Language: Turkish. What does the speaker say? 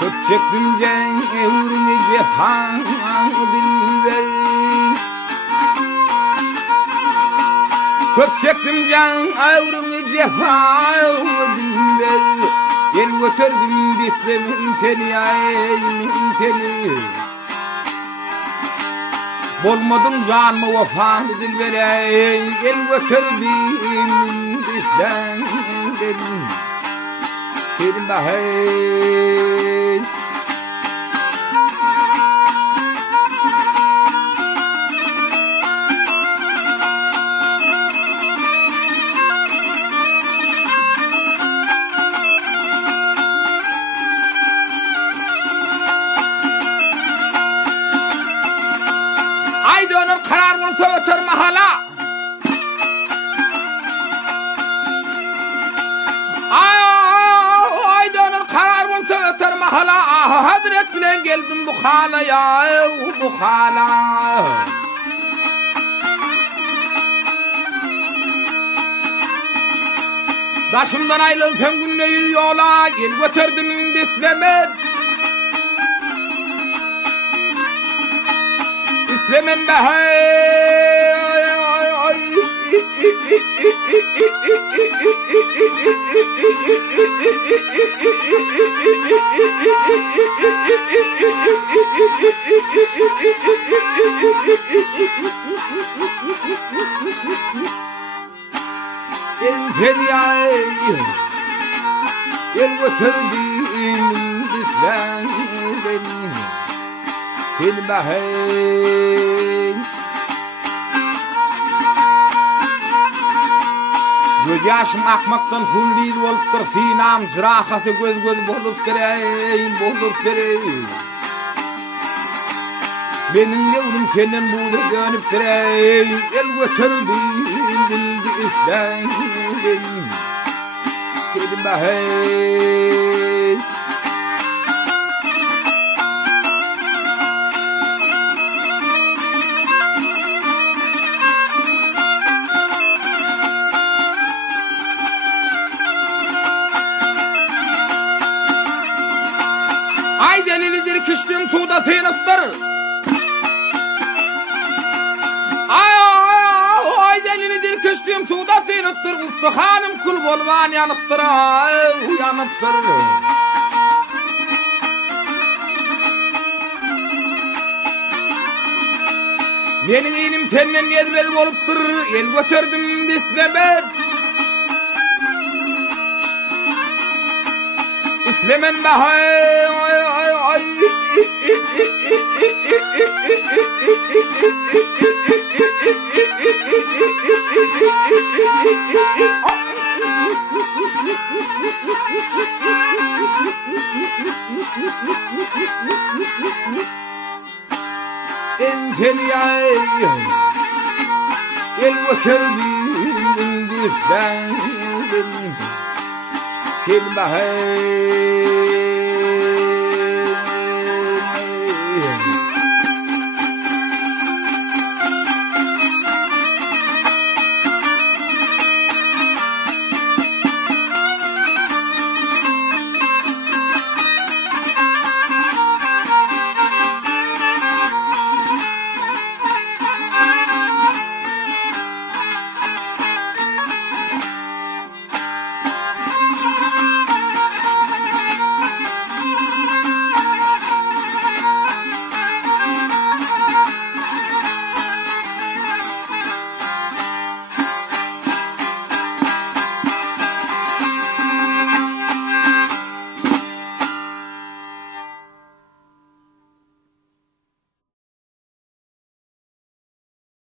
Köpçektim can evrimi cihan dilber. Köpçektim can evrimi cihan dilber. El götürdüm bitlemin teni aymin teni. Bolmadım canımı vefalı dilber. El götürdüm bitlemin teni. Kerim bahey. Haydi onun karar bulsa ötür mahala. Haydi onun karar bulsa ötür mahala. Hazret bilen geldim bu halaya, bu hala. Başımdan ayrılsam günleyi yola, gel götürdüm dislemet. İslemen behey. El feryay, el götürdüm dislemen. El bahey. Göz yaşım akmaktan hulliz oluptur. Tinam zırahası göz göz boluptur ey, boluptur ey. Benim yavrum senden buğda dönüptur ey. El götürdüm bildi İslam. Kedim bahey. Ay delilidir kıştığım tuğda sığınıptır. Ay delilidir kıştığım tuğda sığınıptır. Ustahanım kul bolvan yanıptır. Yanıptır. Benim iğnim senden yezmez oluptur. El götürdüm dislemet. İslemen bahey. En feryay, el götürdüm dislemen. Kerim bahey.